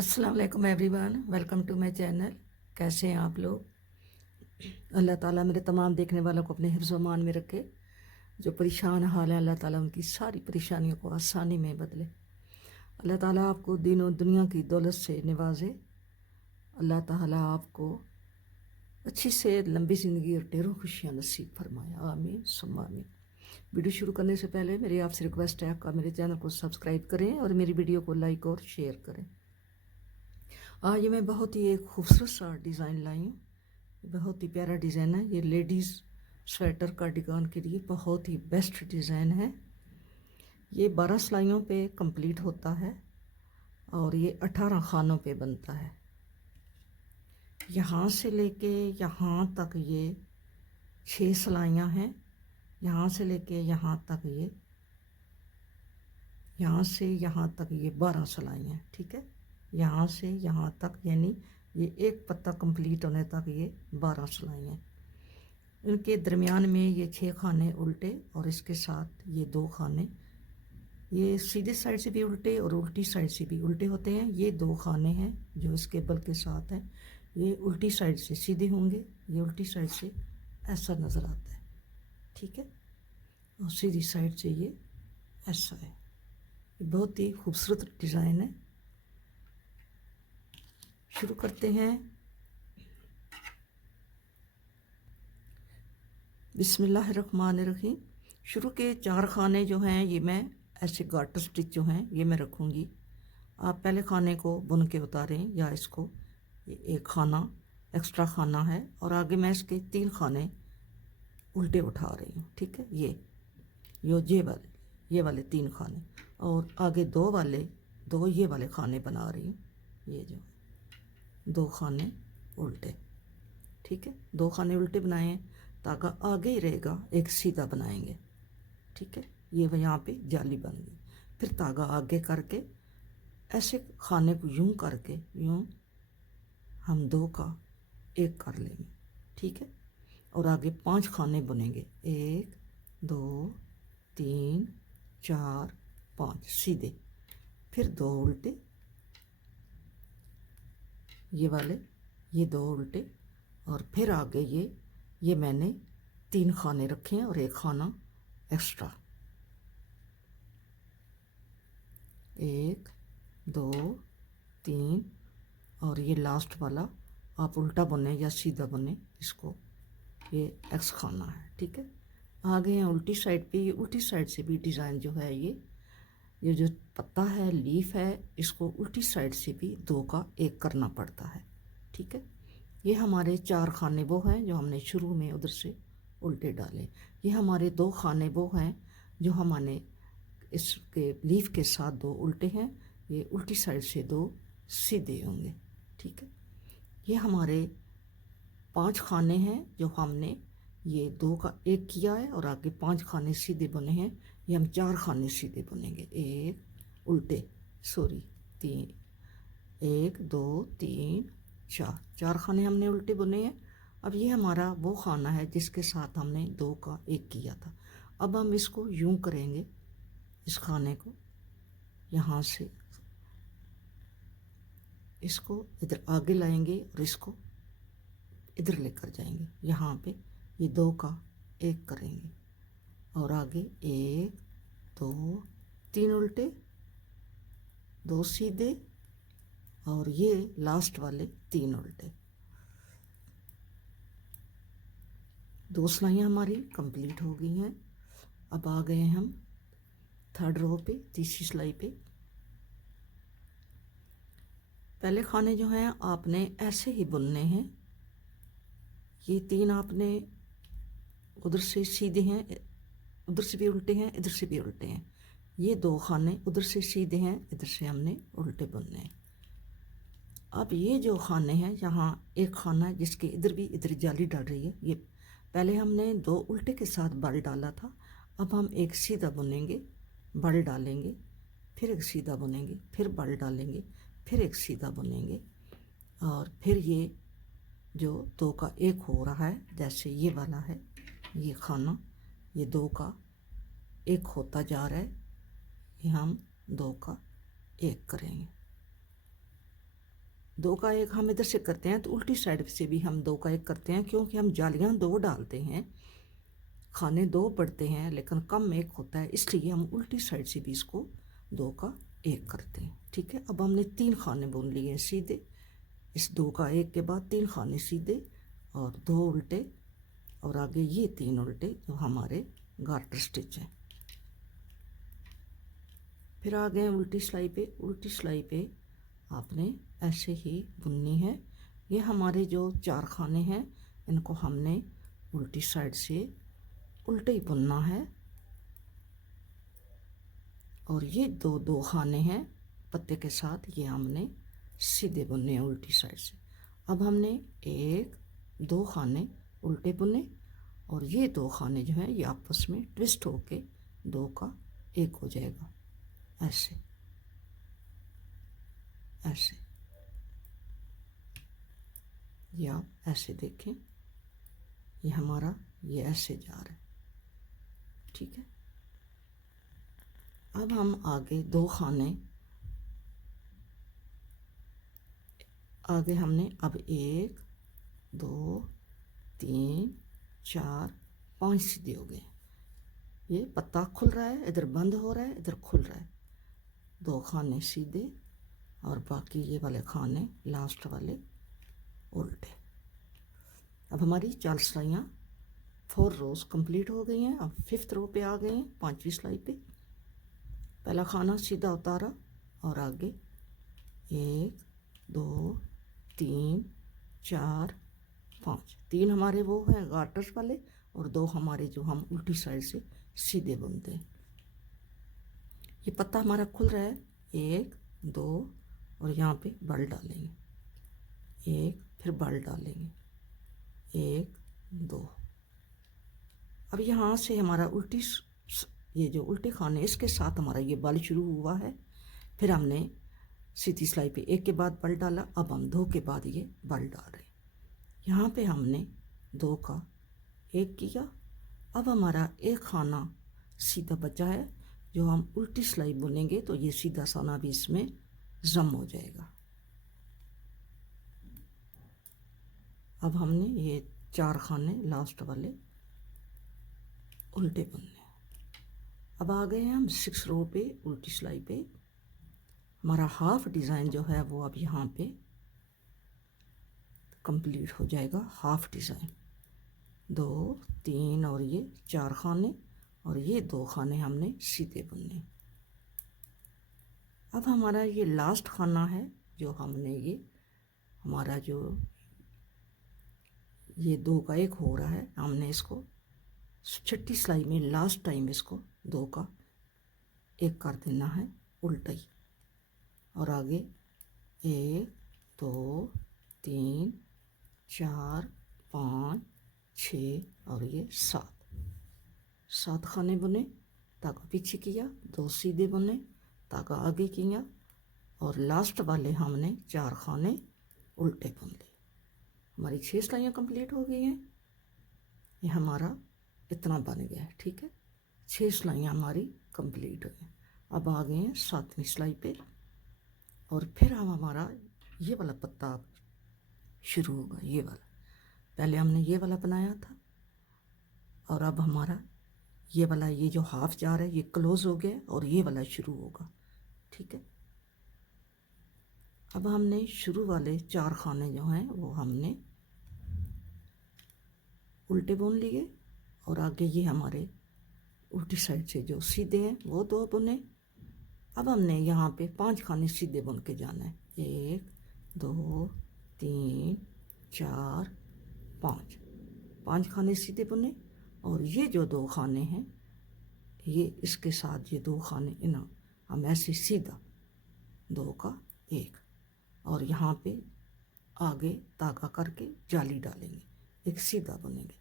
अस्सलाम वालेकुम everyone, welcome to my channel. कैसे हैं आप लोग? अल्लाह ताला मेरे तमाम देखने वालों को अपने हिफ्ज़ मान में रखे। जो परेशान हाल है अल्लाह ताला उनकी सारी परेशानियों को आसानी में बदले। अल्लाह ताला आपको दीन और दुनिया की दौलत से नवाजे। अल्लाह ताला आपको अच्छी सेहत, लंबी ज़िंदगी और ढेरों खुशियाँ नसीब फरमाए। आमीन सुम्मा आमीन। वीडियो शुरू करने से पहले मेरी आपसे रिक्वेस्ट है, आपका मेरे चैनल को सब्सक्राइब करें और मेरी वीडियो को लाइक और शेयर करें। आज मैं बहुत ही एक खूबसूरत सा डिज़ाइन लाई हूँ। बहुत ही प्यारा डिज़ाइन है। ये लेडीज़ स्वेटर कार्डिगान के लिए बहुत ही बेस्ट डिज़ाइन है। ये 12 सिलाइयों पे कंप्लीट होता है और ये 18 खानों पे बनता है। यहाँ से लेके यहाँ तक ये 6 सिलाइयाँ हैं। यहाँ से लेके यहाँ तक ये, यहाँ से यहाँ तक ये 12 सिलाइयाँ हैं। ठीक है, यहाँ से यहाँ तक यानी ये एक पत्ता कंप्लीट होने तक ये 12 सिलाइयाँ हैं। इनके दरमियान में ये 6 खाने उल्टे और इसके साथ ये 2 खाने, ये सीधे साइड से भी उल्टे और उल्टी साइड से भी उल्टे होते हैं। ये 2 खाने हैं जो इसके बल के साथ हैं। ये उल्टी साइड से सीधे होंगे, ये उल्टी साइड से ऐसा नज़र आता है। ठीक है, और सीधी साइड से ये ऐसा है। ये बहुत ही खूबसूरत डिज़ाइन है। शुरू करते हैं। बिस्मिल्लाहिर्रहमानिर्रहीम। शुरू के 4 खाने जो हैं ये मैं ऐसे गार्टर स्टिच जो हैं ये मैं रखूँगी। आप पहले खाने को बुन के उतारें या इसको, ये एक खाना एक्स्ट्रा खाना है और आगे मैं इसके 3 खाने उल्टे उठा रही हूँ। ठीक है, ये वाले 3 खाने और आगे 2 ये वाले खाने बना रही हूँ। ये जो 2 खाने उल्टे, ठीक है, 2 खाने उल्टे बनाए हैं। तागा आगे ही रहेगा, एक सीधा बनाएंगे। ठीक है, ये यहाँ पे जाली बन गई। फिर तागा आगे करके ऐसे खाने को यूं करके यूं हम 2 का 1 कर लेंगे। ठीक है, और आगे 5 खाने बुनेंगे। 1 2 3 4 5 सीधे, फिर 2 उल्टे, ये वाले, ये 2 उल्टे और फिर आगे ये मैंने 3 खाने रखे हैं और 1 खाना एक्स्ट्रा। 1 2 3 और ये लास्ट वाला आप उल्टा बुने या सीधा बुने इसको, ये एक्स खाना है। ठीक है, आगे हैं उल्टी साइड पे। ये उल्टी साइड से भी डिज़ाइन जो है ये जो पत्ता है, लीफ है, इसको उल्टी साइड से भी 2 का 1 करना पड़ता है। ठीक है, ये हमारे 4 खाने वो हैं जो हमने शुरू में उधर से उल्टे डाले। ये हमारे 2 खाने वो हैं जो हमने इसके लीफ के साथ 2 उल्टे हैं। ये उल्टी साइड से 2 सीधे होंगे। ठीक है, ये हमारे 5 खाने हैं जो हमने ये 2 का 1 किया है और आगे 5 खाने सीधे बुने हैं। ये हम 4 खाने सीधे बुनेंगे। 1 उल्टे, सॉरी 3, 1 2 3 4 खाने हमने उल्टे बुने हैं। अब ये हमारा वो खाना है जिसके साथ हमने 2 का 1 किया था। अब हम इसको यूं करेंगे, इस खाने को यहाँ से इसको इधर आगे लाएंगे और इसको इधर लेकर जाएंगे। यहाँ पे ये 2 का 1 करेंगे और आगे 1 2 3 उल्टे, 2 सीधे और ये लास्ट वाले 3 उल्टे। 2 सिलाइयाँ हमारी कंप्लीट हो गई हैं। अब आ गए हम 3rd रो पे, तीसरी सिलाई पे। पहले खाने जो हैं आपने ऐसे ही बुनने हैं। ये 3 आपने उधर से सीधे हैं, उधर से भी उल्टे हैं, इधर से भी उल्टे हैं। ये 2 खाने उधर से सीधे हैं, इधर से हमने उल्टे बुनने हैं। अब ये जो खाने हैं, यहाँ एक खाना है जिसके इधर भी इधर जाली डाल रही है। ये पहले हमने 2 उल्टे के साथ बल डाला था। अब हम एक सीधा बुनेंगे, बल डालेंगे, फिर एक सीधा बुनेंगे, फिर बल डालेंगे, फिर एक सीधा बुनेंगे और फिर ये जो 2 का 1 हो रहा है, जैसे ये वाला है, ये खाना ये 2 का 1 होता जा रहा है। ये हम 2 का 1 करेंगे। दो का एक हम इधर से करते हैं तो उल्टी साइड से भी हम दो का एक करते हैं, क्योंकि हम जालियाँ दो डालते हैं, खाने दो पड़ते हैं लेकिन कम एक होता है, इसलिए हम उल्टी साइड से भी इसको दो का एक करते हैं। ठीक है, अब हमने 3 खाने बुन लिए सीधे, इस दो का एक के बाद 3 खाने सीधे और 2 उल्टे, और आगे ये 3 उल्टे जो हमारे गार्टर स्टिच हैं। फिर आ गए उल्टी सिलाई पे। उल्टी सिलाई पे आपने ऐसे ही बुननी है। ये हमारे जो 4 खाने हैं इनको हमने उल्टी साइड से उल्टे ही बुनना है, और ये दो खाने हैं पत्ते के साथ, ये हमने सीधे बुनने हैं उल्टी साइड से। अब हमने 1 2 खाने उल्टे बुने, और ये 2 खाने जो हैं ये आपस में ट्विस्ट होके 2 का 1 हो जाएगा, ऐसे ऐसे। ये आप ऐसे देखें, ये हमारा ये ऐसे जा रहा है। ठीक है, अब हम आगे 2 खाने आगे हमने अब 1 2 3 4 5 सीधे हो गए। ये पत्ता खुल रहा है, इधर बंद हो रहा है, इधर खुल रहा है। 2 खाने सीधे और बाकी ये वाले खाने लास्ट वाले उल्टे। अब हमारी 4 सिलाइयाँ 4 रोज कंप्लीट हो गई हैं। अब 5th रो पे आ गए हैं, 5वीं सिलाई पे। पहला खाना सीधा उतारा और आगे 1 2 3 4 5, 3 हमारे वो हैं गार्टर्स वाले और 2 हमारे जो हम उल्टी साइड से सीधे बुनते हैं। ये पत्ता हमारा खुल रहा है, 1 2 और यहाँ पे बल डालेंगे, 1 फिर बल डालेंगे, 1 2। अब यहाँ से हमारा उल्टी ये जो उल्टे खाने इसके साथ हमारा ये बल शुरू हुआ है। फिर हमने सीधी सिलाई पे 1 के बाद बल डाला, अब हम 2 के बाद ये बल डाल रहे हैं। यहाँ पे हमने 2 का 1 किया। अब हमारा एक खाना सीधा बचा है, जो हम उल्टी सिलाई बुनेंगे तो ये सीधा खाना भी इसमें जम हो जाएगा। अब हमने ये 4 खाने लास्ट वाले उल्टे बुनने। अब आ गए हैं हम 6 रो पे उल्टी सिलाई पे। हमारा हाफ डिज़ाइन जो है वो अब यहाँ पे कंप्लीट हो जाएगा। हाफ डिज़ाइन 2 3 और ये 4 खाने और ये 2 खाने हमने सीधे बुनने। अब हमारा ये लास्ट खाना है जो हमने ये हमारा जो ये 2 का 1 हो रहा है, हमने इसको छठी सिलाई में लास्ट टाइम इसको 2 का 1 कर देना है उल्टा ही। और आगे 1 2 3 4 5 6 और ये 7 खाने बुने, धागा पीछे किया, 2 सीधे बुने, धागा आगे किया और लास्ट वाले हमने 4 खाने उल्टे बुन लिए। हमारी 6 सिलाइयाँ कंप्लीट हो गई हैं। ये हमारा इतना बन गया है। ठीक है, 6 सिलाइयाँ हमारी कंप्लीट हो गई। अब आ गए हैं 7वीं सिलाई पे, और फिर हम हमारा ये वाला पत्ता शुरू होगा। ये वाला पहले हमने ये वाला बनाया था, और अब हमारा ये वाला ये जो हाफ जा रहा है ये क्लोज हो गया और ये वाला शुरू होगा। ठीक है, अब हमने शुरू वाले 4 खाने जो हैं वो हमने उल्टे बुन लिए, और आगे ये हमारे उल्टी साइड से जो सीधे हैं वो 2 बुने। अब हमने यहाँ पे 5 खाने सीधे बुन के जाना है। 1 2 3 4 5 खाने सीधे बुने, और ये जो 2 खाने हैं ये इसके साथ ये 2 खाने इना हम ऐसे सीधा 2 का 1, और यहाँ पे आगे धागा करके जाली डालेंगे, एक सीधा बुनेंगे।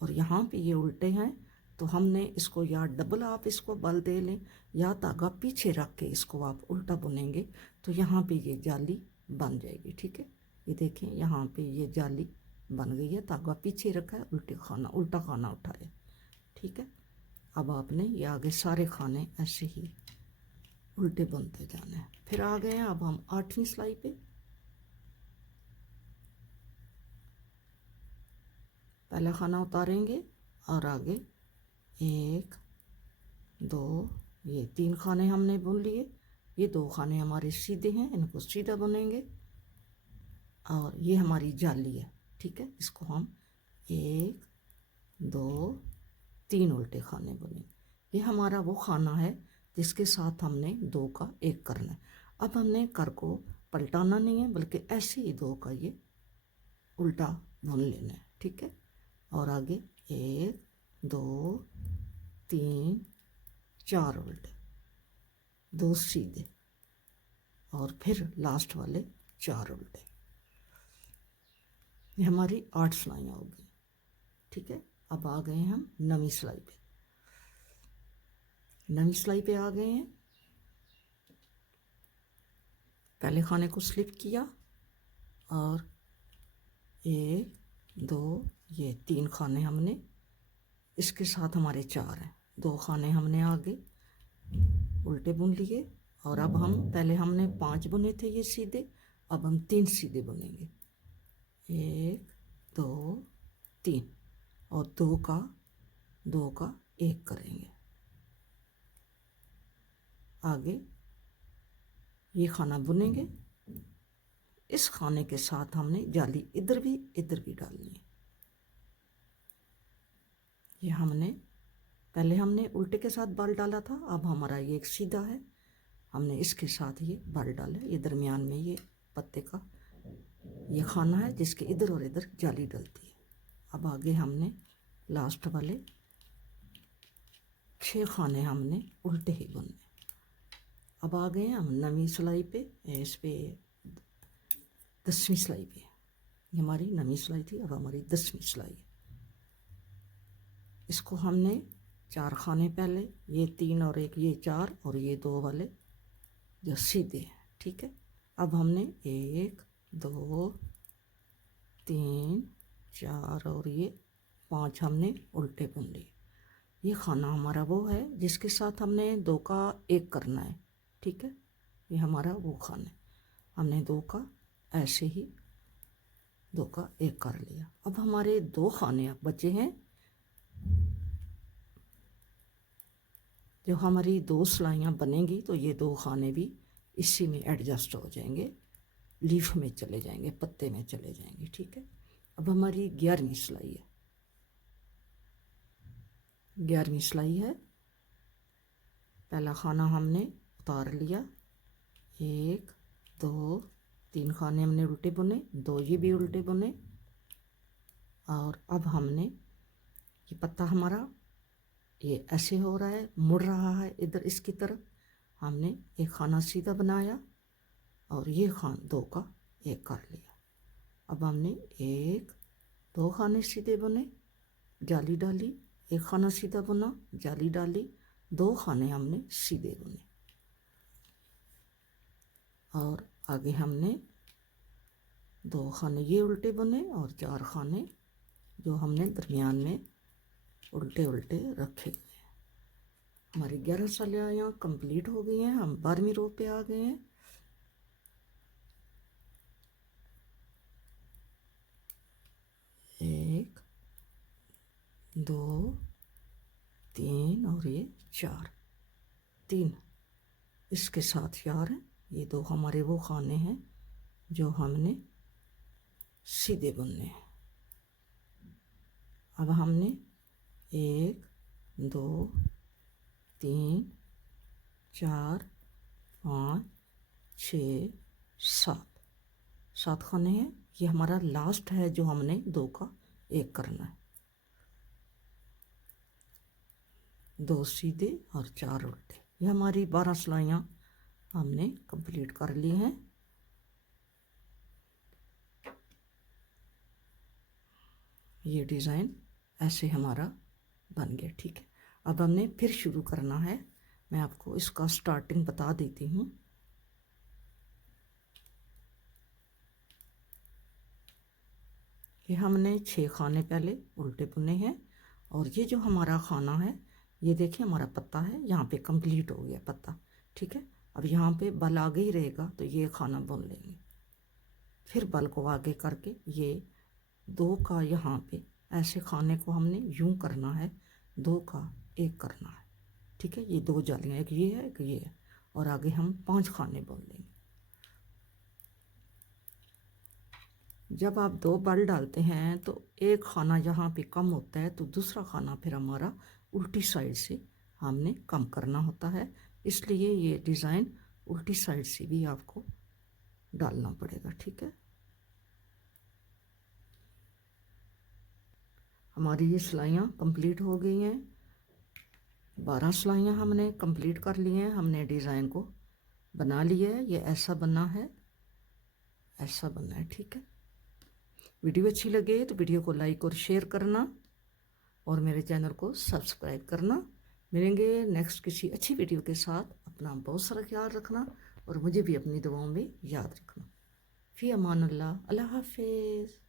और यहाँ पे ये उल्टे हैं तो हमने इसको या डबल आप इसको बल दे लें या धागा पीछे रख के इसको आप उल्टा बुनेंगे तो यहाँ पे ये जाली बन जाएगी। ठीक है, ये देखें यहाँ पे ये जाली बन गई है, धागा पीछे रखा है, उल्टा खाना उठाया। ठीक है, अब आपने ये आगे सारे खाने ऐसे ही उल्टे बुनते जाना है। फिर आ गए हैं अब हम 8वीं सिलाई पे। पहला खाना उतारेंगे और आगे 1 2 ये 3 खाने हमने बुन लिए। ये 2 खाने हमारे सीधे हैं, इनको सीधा बुनेंगे और ये हमारी जाली है, ठीक है। इसको हम 1 2 3 उल्टे खाने बुनेंगे। ये हमारा वो खाना है जिसके साथ हमने 2 का 1 करना है। अब हमने कर को पलटाना नहीं है, बल्कि ऐसे ही 2 का ये उल्टा बुन लेना है, ठीक है। और आगे 1 2 3 4 उल्टे, 2 सीधे और फिर लास्ट वाले 4 उल्टे। ये हमारी 8 सिलाइयाँ होगी, ठीक है। अब आ गए हम नवीं सिलाई पे। नवीं सिलाई पे आ गए हैं। पहले खाने को स्लिप किया और 1 2 ये 3 खाने हमने, इसके साथ हमारे 4 हैं। 2 खाने हमने आगे उल्टे बुन लिए और अब हम पहले हमने 5 बुने थे ये सीधे, अब हम 3 सीधे बुनेंगे। 1 2 3 और 2 का 1 करेंगे। आगे ये खाना बुनेंगे। इस खाने के साथ हमने जाली इधर भी डालनी है। ये हमने पहले हमने उल्टे के साथ बल डाला था, अब हमारा ये एक सीधा है, हमने इसके साथ ये बल डाला। ये दरमियान में ये पत्ते का ये खाना है जिसके इधर और इधर जाली डलती है। अब आगे हमने लास्ट वाले 6 खाने हमने उल्टे ही बुनने। अब आ गए हम नवीं सिलाई पे। इस पे 10वीं सिलाई पे, ये हमारी नवीं सिलाई थी, अब हमारी 10वीं सिलाई है। इसको हमने 4 खाने पहले, ये 3 और 1 ये 4 और ये 2 वाले जो सीधे हैं, ठीक है। अब हमने 1 2 3 4 और ये 5 हमने उल्टे बुन लिए। ये खाना हमारा वो है जिसके साथ हमने 2 का 1 करना है, ठीक है। ये हमारा वो खाना है, हमने 2 का ऐसे ही 2 का 1 कर लिया। अब हमारे 2 खाने अब बचे हैं। जो हमारी 2 सिलाइयाँ बनेंगी तो ये 2 खाने भी इसी में एडजस्ट हो जाएंगे, लीफ में चले जाएंगे, पत्ते में चले जाएंगे, ठीक है। अब हमारी 11वीं सिलाई है। 11वीं सिलाई है। पहला खाना हमने उतार लिया, 1 2 3 खाने हमने उल्टे बुने, 2 ये भी उल्टे बुने और अब हमने ये पत्ता हमारा ये ऐसे हो रहा है, मुड़ रहा है इधर इसकी तरफ, हमने एक खाना सीधा बनाया और ये 2 का 1 कर लिया। अब हमने 1 2 खाने सीधे बुने, जाली डाली, एक खाना सीधा बुना, जाली डाली, 2 खाने हमने सीधे बुने और आगे हमने 2 खाने ये उल्टे बुने और 4 खाने जो हमने दरमियान में उल्टे उल्टे रखे हुए हैं। हमारी 11 सिलाइयाँ कंप्लीट हो गई हैं। हम 12वीं रो पे आ गए हैं। एक 2 3 और ये 4 3 इसके साथ 4 हैं। ये 2 हमारे वो खाने हैं जो हमने सीधे बुनने हैं। अब हमने 1 2 3 4 5 6 7 खाने हैं। ये हमारा लास्ट है जो हमने 2 का 1 करना है। 2 सीधे और 4 उल्टे। ये हमारी 12 सिलाइयाँ हमने कंप्लीट कर ली हैं। ये डिज़ाइन ऐसे हमारा बन गया, ठीक है। अब हमने फिर शुरू करना है। मैं आपको इसका स्टार्टिंग बता देती हूँ। ये हमने 6 खाने पहले उल्टे बुने हैं और ये जो हमारा खाना है ये देखिए हमारा पत्ता है, यहाँ पे कंप्लीट हो गया पत्ता, ठीक है। अब यहाँ पे बल आगे ही रहेगा तो ये खाना बुन लेंगे, फिर बल को आगे करके ये 2 का यहाँ पे ऐसे खाने को हमने यूं करना है, 2 का 1 करना है, ठीक है। ये 2 जालियाँ, एक ये है एक ये है, और आगे हम 5 खाने बोल देंगे। जब आप 2 बल डालते हैं तो एक खाना यहाँ पे कम होता है, तो दूसरा खाना फिर हमारा उल्टी साइड से हमने कम करना होता है, इसलिए ये डिज़ाइन उल्टी साइड से भी आपको डालना पड़ेगा, ठीक है। हमारी ये सिलाइयाँ कंप्लीट हो गई हैं, 12 सिलाइयाँ हमने कंप्लीट कर ली हैं, हमने डिज़ाइन को बना लिया है। ये ऐसा बना है, ऐसा बनना है, ठीक है। वीडियो अच्छी लगे तो वीडियो को लाइक और शेयर करना, और मेरे चैनल को सब्सक्राइब करना। मिलेंगे नेक्स्ट किसी अच्छी वीडियो के साथ। अपना बहुत सारा ख्याल रखना और मुझे भी अपनी दुआओं में याद रखना। फ़ी अमान अल्लाह, अल्लाह हाफिज़।